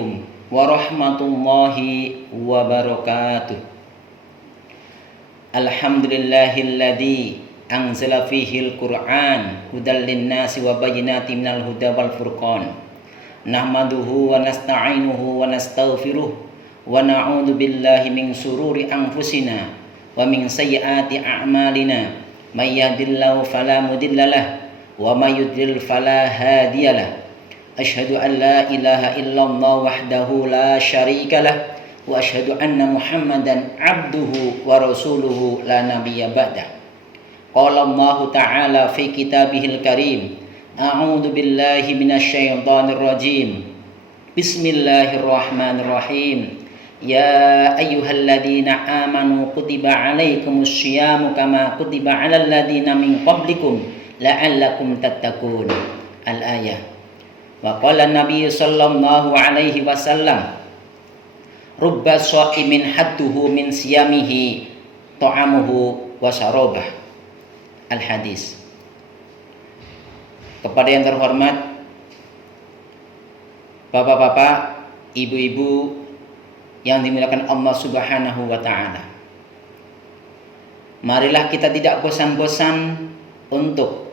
Assalamualaikum warahmatullahi wabarakatuh. Alhamdulillahilladzi anzala fihil Qur'an hudal linnasi wa bayyinatin minal huda wal furqan. Nahmaduhu wa nasta'inuhu wa nastaghfiruh wa na'udzu billahi min sururi anfusina wa min sayyiati a'malina. May yahdihillahu fala mudhillalah wa may yudlil fala hadiyalah. Asyhadu an la ilaha illallah wahdahu la syarikalah wa asyhadu anna Muhammadan abduhu wa rasuluhu la nabiyya ba'dah. Qala Allah ta'ala fi kitabihil karim. A'udzu billahi minasyaitonir rajim. Bismillahirrahmanirrahim. Ya ayyuhalladzina amanu kutiba alaikumus syiyamu kama kutiba alal ladzina min qablikum la'allakum tattaqun. Al-ayah. Wa qala Nabi sallallahu alaihi wasallam, rubba sha'imin hadduhu min siyamihi ta'amuhu wa syarabah. Al-hadis. Kepada yang terhormat bapak-bapak, ibu-ibu yang dimuliakan Allah Subhanahu wa taala, marilah kita tidak bosan-bosan untuk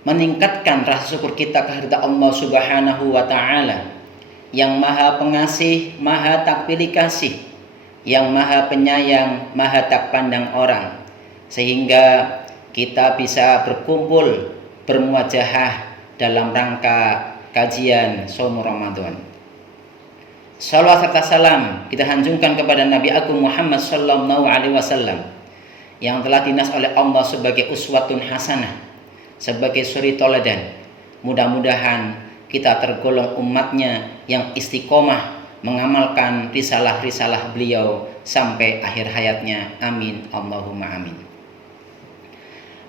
meningkatkan rasa syukur kita kehadirat Allah Subhanahu wa taala yang Maha Pengasih, Maha Tak Pilih Kasih, yang Maha Penyayang, Maha Tak Pandang Orang, sehingga kita bisa berkumpul bermuajahah dalam rangka kajian Shaum Ramadan. Salawat serta salam kita hanjungkan kepada Nabi Agung Muhammad sallallahu alaihi wasallam yang telah dinas oleh Allah sebagai uswatun hasanah, sebagai suri toladan. Mudah-mudahan kita tergolong umatnya yang istiqomah mengamalkan risalah-risalah beliau sampai akhir hayatnya. Amin Allahumma amin.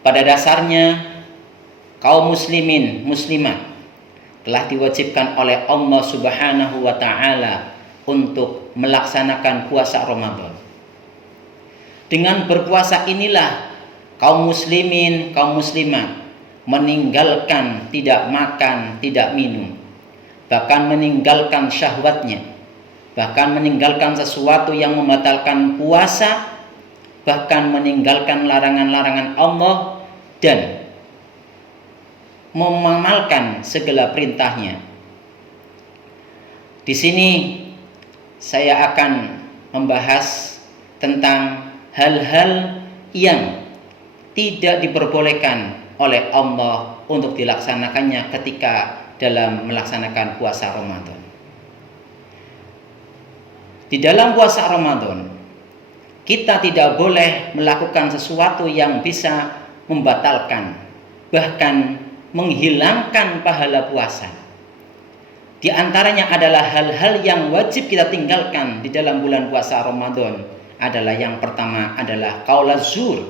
Pada dasarnya kaum muslimin muslimat telah diwajibkan oleh Allah Subhanahu wa taala untuk melaksanakan puasa Ramadan. Dengan berpuasa inilah kaum muslimin, kaum muslimat meninggalkan tidak makan, tidak minum, bahkan meninggalkan syahwatnya, bahkan meninggalkan sesuatu yang membatalkan puasa, bahkan meninggalkan larangan-larangan Allah dan mengamalkan segala perintahnya. Di sini saya akan membahas tentang hal-hal yang tidak diperbolehkan oleh Allah untuk dilaksanakannya ketika dalam melaksanakan puasa Ramadan. Di dalam puasa Ramadan, kita tidak boleh melakukan sesuatu yang bisa membatalkan, bahkan menghilangkan pahala puasa. Di antaranya adalah hal-hal yang wajib kita tinggalkan di dalam bulan puasa Ramadan. Adalah yang pertama adalah qaul zur,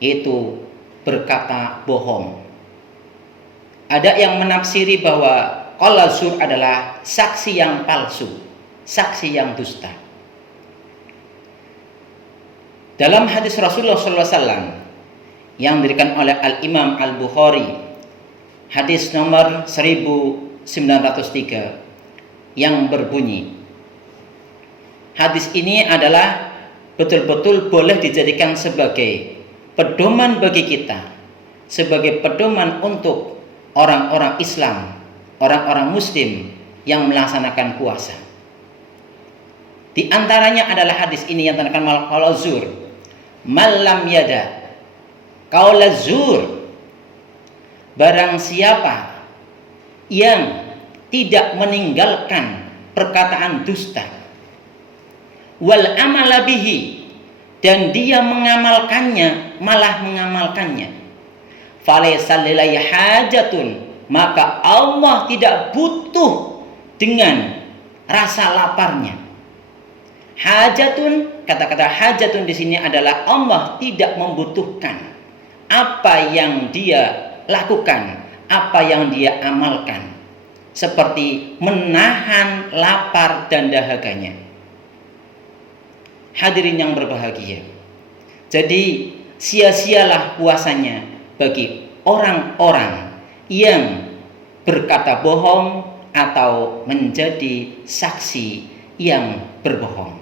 yaitu berkata bohong. Ada yang menafsiri bahwa qaul zur adalah saksi yang palsu, saksi yang dusta. Dalam hadis Rasulullah SAW yang diberikan oleh Al-Imam Al-Bukhari, hadis nomor 1903, yang berbunyi, hadis ini adalah betul-betul boleh dijadikan sebagai pedoman bagi kita, sebagai pedoman untuk orang-orang Islam, orang-orang Muslim yang melaksanakan puasa. Di antaranya adalah hadis ini yang terkenal qaul zur, malam yada qaul zur, barang siapa yang tidak meninggalkan perkataan dusta, wal amala bihi, dan dia mengamalkannya, malah mengamalkannya, falaysa lillahi hajatun, maka Allah tidak butuh dengan rasa laparnya. Hajatun, kata-kata hajatun di sini adalah Allah tidak membutuhkan apa yang dia lakukan, apa yang dia amalkan, seperti menahan lapar dan dahaganya. Hadirin yang berbahagia, jadi sia-sialah puasanya bagi orang-orang yang berkata bohong, atau menjadi saksi yang berbohong.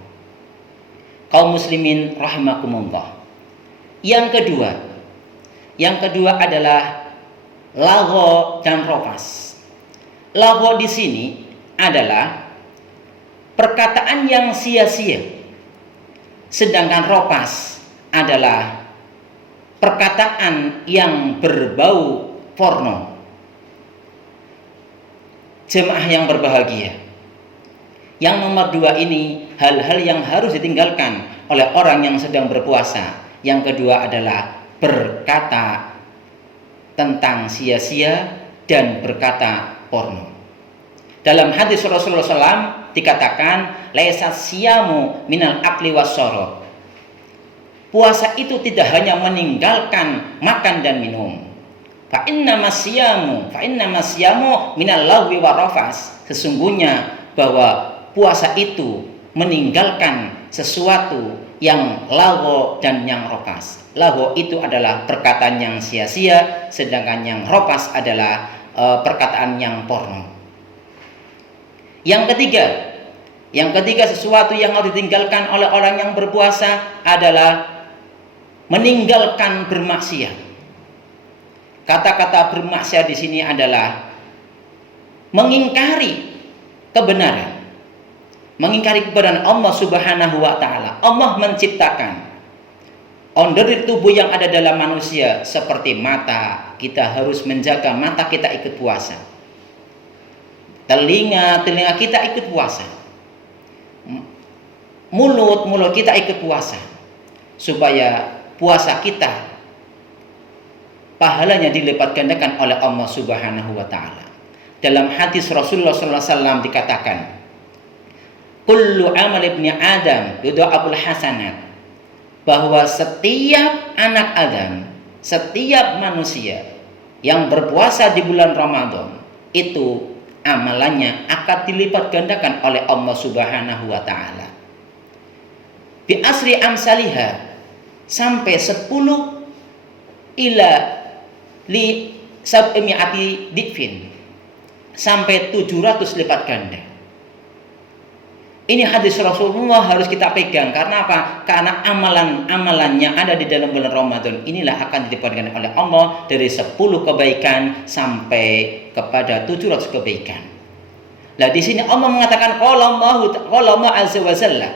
Kaum muslimin rahimakumullah. Yang kedua adalah lagho dan rofas. Lagho di sini adalah perkataan yang sia-sia, sedangkan rofas adalah perkataan yang berbau porno. Jemaah yang berbahagia, yang nomor 2 ini hal-hal yang harus ditinggalkan oleh orang yang sedang berpuasa. Yang kedua adalah berkata tentang sia-sia dan berkata porno. Dalam hadis Rasulullah SAW dikatakan, laisat siyamu minal akli wasyarab. Puasa itu tidak hanya meninggalkan makan dan minum. Fa inna masyamu minal lagwi warafas. Sesungguhnya bahwa puasa itu meninggalkan sesuatu yang lagho dan yang rofas. Lagho itu adalah perkataan yang sia-sia, sedangkan yang rofas adalah perkataan yang porno. Yang ketiga sesuatu yang harus ditinggalkan oleh orang yang berpuasa adalah meninggalkan bermaksiat. Kata-kata bermaksiat di sini adalah mengingkari kebenaran. Mengingkari kebenaran Allah Subhanahu wa taala. Allah menciptakan ondel tubuh yang ada dalam manusia seperti mata. Kita harus menjaga mata kita ikut puasa. Telinga kita ikut puasa. Mulut kita ikut puasa. Supaya puasa kita pahalanya dilipat gandakan oleh Allah Subhanahu wa taala. Dalam hadis Rasulullah SAW dikatakan, kullu amal ibni Adam yudha'aful hasanat, bahwa setiap anak Adam, setiap manusia yang berpuasa di bulan Ramadan itu amalannya akan dilipat gandakan oleh Allah Subhanahu wa taala. Bi asri amsalihah, sampai 10 ila li sab'imi'ati dikfin, sampai 700 lipat ganda. Ini hadis Rasulullah harus kita pegang. Karena apa? Karena amalan-amalan yang ada di dalam bulan Ramadan inilah akan dilipat ganda oleh Allah dari 10 kebaikan sampai kepada 700 kebaikan. Nah, di sini Allah mengatakan qala Allah azza wa jalla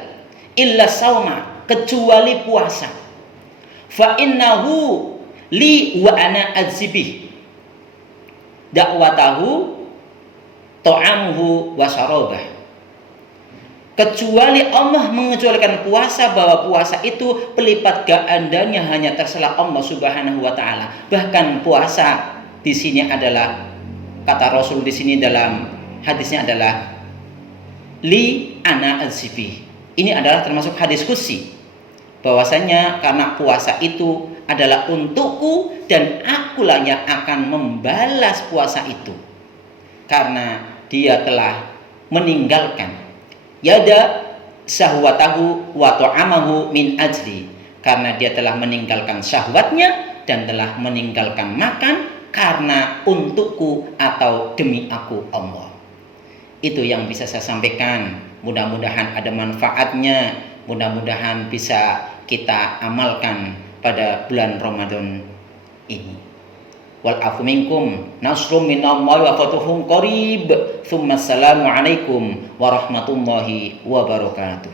illa sauma, kecuali puasa. Fa innahu li wa ana azibih dakwatahu ta'amuhu wa syarabah. Kecuali Allah mengecualikan puasa, bahwa puasa itu pelipat gandanya hanya terserah Allah Subhanahu wa taala. Bahkan puasa di sini adalah, kata Rasul di sini dalam hadisnya adalah li ana azibih. Ini adalah termasuk hadis qudsi, bahwasanya karena puasa itu adalah untukku dan akulah yang akan membalas puasa itu, karena dia telah meninggalkan yada syahwatahu wa ta'amahu min ajli, karena dia telah meninggalkan syahwatnya dan telah meninggalkan makan karena untukku atau demi aku Allah. Itu yang bisa saya sampaikan. Mudah-mudahan ada manfaatnya, mudah-mudahan bisa kita amalkan pada bulan Ramadan ini. Wal afu minkum nasrum minallahi wa fatuhun qarib. Tsumma assalamu alaikum warahmatullahi wabarakatuh.